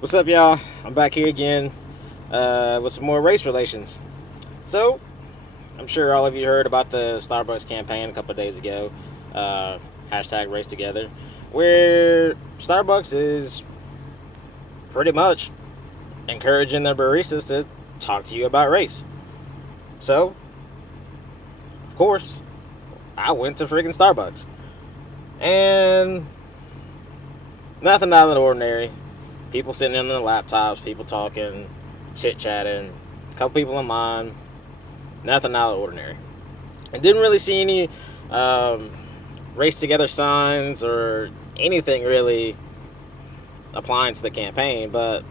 What's up, y'all? I'm back here again with some more race relations. So, I'm sure all of you heard about the Starbucks campaign a couple of days ago, uh, hashtag Race Together, where Starbucks is pretty much encouraging their baristas to talk to you about race. So, of course, I went to freaking Starbucks. And nothing out of the ordinary. People sitting on their laptops, people talking, chit chatting, a couple people in line. Nothing out of the ordinary. I didn't really see any um, race together signs or anything really applying to the campaign, but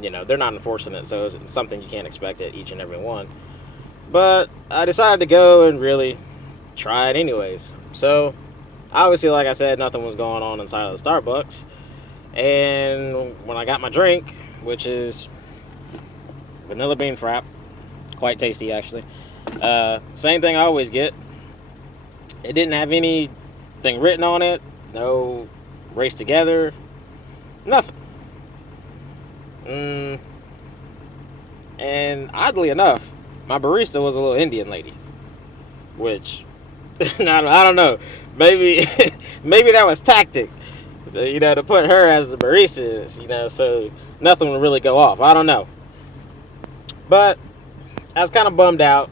they're not enforcing it, so it's something you can't expect at each and every one. But I decided to go and really try it anyways. So obviously, like I said, nothing was going on inside of the Starbucks. And when I got my drink, which is vanilla bean frap, quite tasty actually. Same thing I always get. It didn't have anything written on it. No race together. Nothing. And oddly enough, my barista was a little Indian lady, which I don't know. Maybe maybe that was tactic, to put her as the barista, so nothing would really go off. I don't know, but I was kind of bummed out.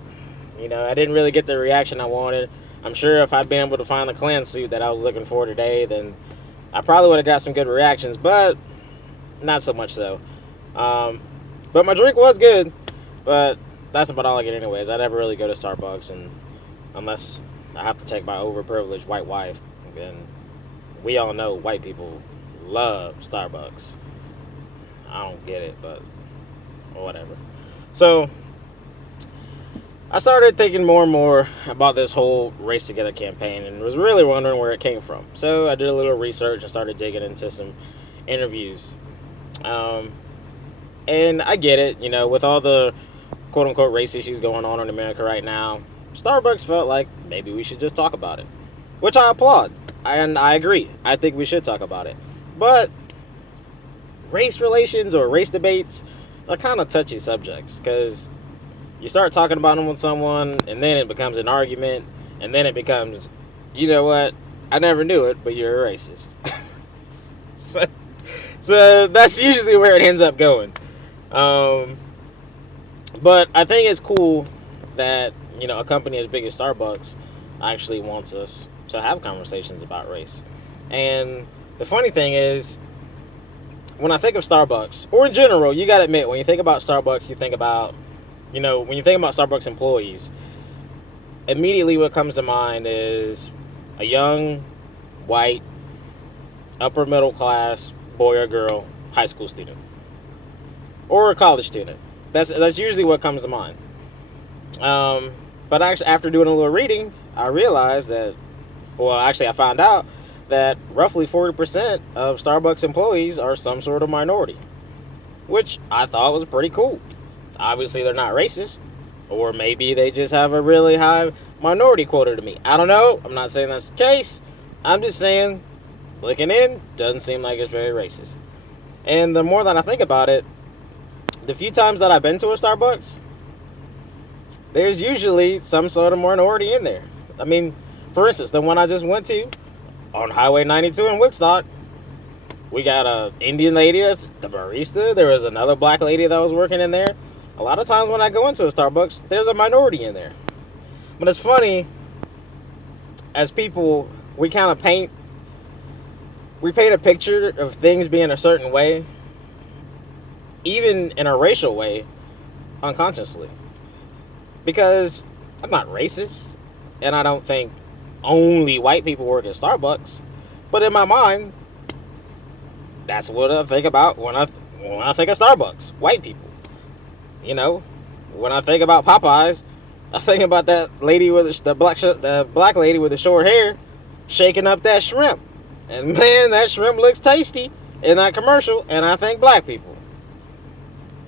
I didn't really get the reaction I wanted. I'm sure if I'd been able to find the cleanse suit that I was looking for today, then I probably would have got some good reactions, but not so much so. But my drink was good, but that's about all I get anyways. I never really go to Starbucks, and unless I have to take my overprivileged white wife, and we all know white people love Starbucks. I don't get it, but whatever. So I started thinking more and more about this whole Race Together campaign and was really wondering where it came from. So I did a little research and started digging into some interviews. And I get it, with all the quote unquote race issues going on in America right now, Starbucks felt like maybe we should just talk about it, which I applaud. And I agree. I think we should talk about it. But race relations or race debates are kind of touchy subjects because you start talking about them with someone and then it becomes an argument and then it becomes, you know what, I never knew it, but you're a racist. so, so that's usually where it ends up going. But I think it's cool that, a company as big as Starbucks actually wants us to have conversations about race. And the funny thing is, when I think of Starbucks, or in general, you gotta admit, when you think about Starbucks, you think about, when you think about Starbucks employees, immediately what comes to mind is a young, white, upper middle class boy or girl high school student. Or a college student. That's usually what comes to mind. But actually, after doing a little reading, I realized that, I found out that roughly 40% of Starbucks employees are some sort of minority, which I thought was pretty cool. Obviously, they're not racist, or maybe they just have a really high minority quota to me. I don't know. I'm not saying that's the case. I'm just saying, looking in, doesn't seem like it's very racist. And the more that I think about it, the few times that I've been to a Starbucks, there's usually some sort of minority in there. I mean, for instance, the one I just went to on Highway 92 in Woodstock, we got a Indian lady that's the barista. There was another black lady that was working in there. A lot of times when I go into a Starbucks, there's a minority in there. But it's funny, as people, we paint a picture of things being a certain way, even in a racial way, unconsciously. Because I'm not racist, and I don't think only white people work at Starbucks. But in my mind, that's what I think about when I think of Starbucks. White people. When I think about Popeyes, I think about that lady with the black lady with the short hair shaking up that shrimp. And man, that shrimp looks tasty in that commercial, and I think black people.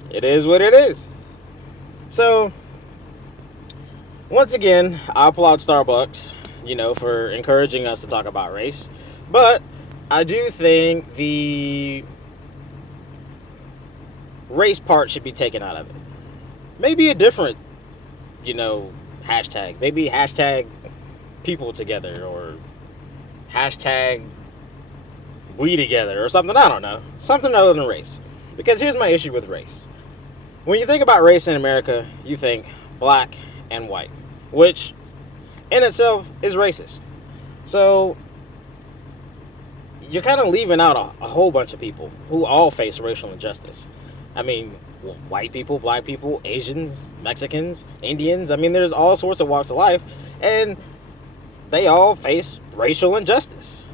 It is what it is. So, once again, I applaud Starbucks, for encouraging us to talk about race. But I do think the race part should be taken out of it. Maybe a different, you know, hashtag. Maybe hashtag people together, or hashtag we together, or something. I don't know. Something other than race. Because here's my issue with race. When you think about race in America, you think black and white, which in itself is racist. So you're kind of leaving out a whole bunch of people who all face racial injustice. I mean, white people, black people, Asians, Mexicans, Indians. I mean, there's all sorts of walks of life, and they all face racial injustice.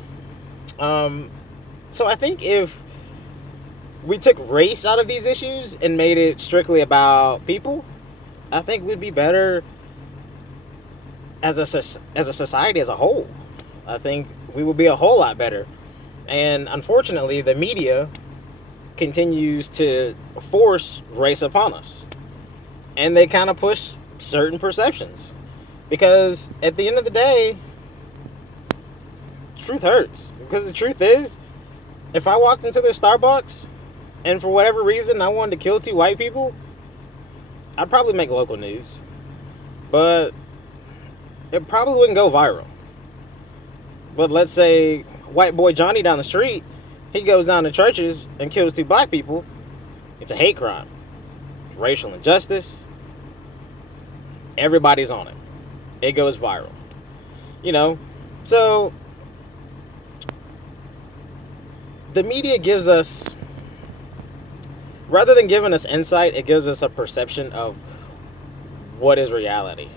So I think if we took race out of these issues and made it strictly about people, I think we'd be better as a society as a whole. I think we would be a whole lot better. And unfortunately, the media continues to force race upon us. And they kind of push certain perceptions. Because at the end of the day, truth hurts. Because the truth is, if I walked into the Starbucks and for whatever reason I wanted to kill 2 white people, I'd probably make local news. But it probably wouldn't go viral. But let's say white boy Johnny down the street, he goes down to churches and kills 2 black people. It's a hate crime. Racial injustice. Everybody's on it. It goes viral. You know, so the media gives us, rather than giving us insight, it gives us a perception of what is reality.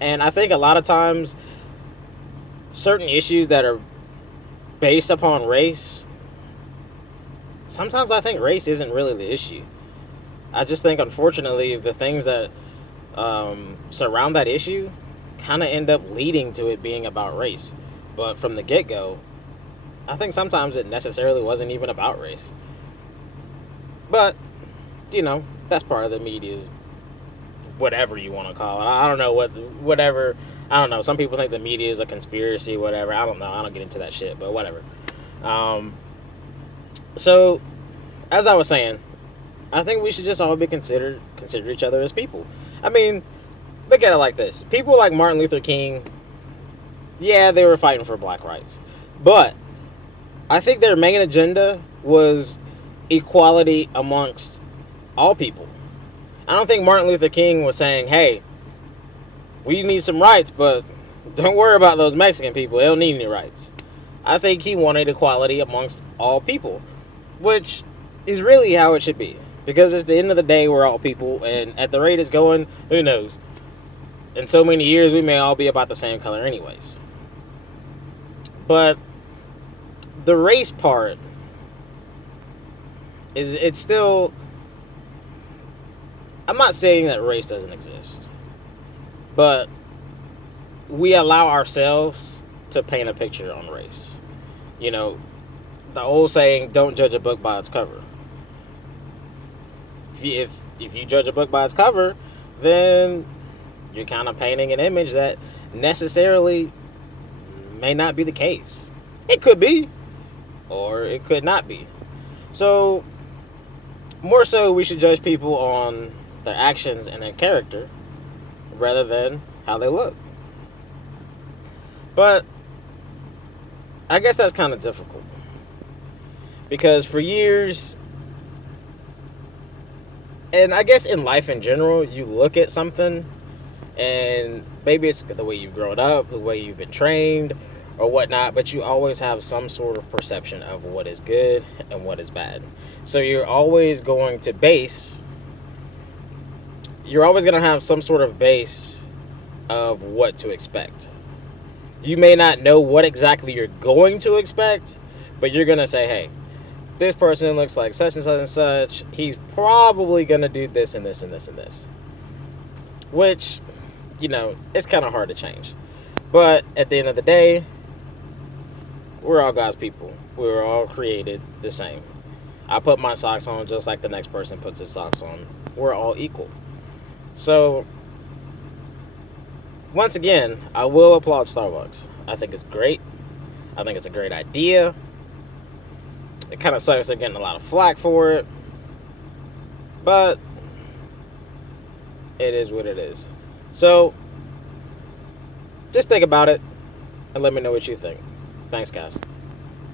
And I think a lot of times, certain issues that are based upon race, sometimes I think race isn't really the issue. I just think, unfortunately, the things that surround that issue kind of end up leading to it being about race. But from the get-go, I think sometimes it necessarily wasn't even about race. But, you know, that's part of the media's, whatever you want to call it. I don't know whatever. I don't know. Some people think the media is a conspiracy, whatever. I don't know. I don't get into that shit, but whatever. So, as I was saying, I think we should just all be consider each other as people. I mean, look at it like this. People like Martin Luther King, yeah, they were fighting for black rights. But I think their main agenda was equality amongst all people. I don't think Martin Luther King was saying, hey, we need some rights, but don't worry about those Mexican people. They don't need any rights. I think he wanted equality amongst all people, which is really how it should be. Because at the end of the day, we're all people, and at the rate it's going, who knows? In so many years, we may all be about the same color anyways. But the race part it's still, I'm not saying that race doesn't exist, but we allow ourselves to paint a picture on race. You know, the old saying, don't judge a book by its cover. If you judge a book by its cover, then you're kind of painting an image that necessarily may not be the case. It could be, or it could not be. So, more so, we should judge people on their actions and their character rather than how they look. But I guess that's kind of difficult, because for years, and I guess in life in general, you look at something and maybe it's the way you've grown up, the way you've been trained or whatnot, but you always have some sort of perception of what is good and what is bad. So you're always going to have some sort of base of what to expect. You may not know what exactly you're going to expect, but you're going to say, hey, this person looks like such and such and such. He's probably going to do this and this and this and this. Which, you know, it's kind of hard to change. But at the end of the day, we're all God's people. We were all created the same. I put my socks on just like the next person puts his socks on. We're all equal. So, once again, I will applaud Starbucks. I think it's great. I think it's a great idea. It kind of sucks they're getting a lot of flack for it. But it is what it is. So just think about it and let me know what you think. Thanks, guys.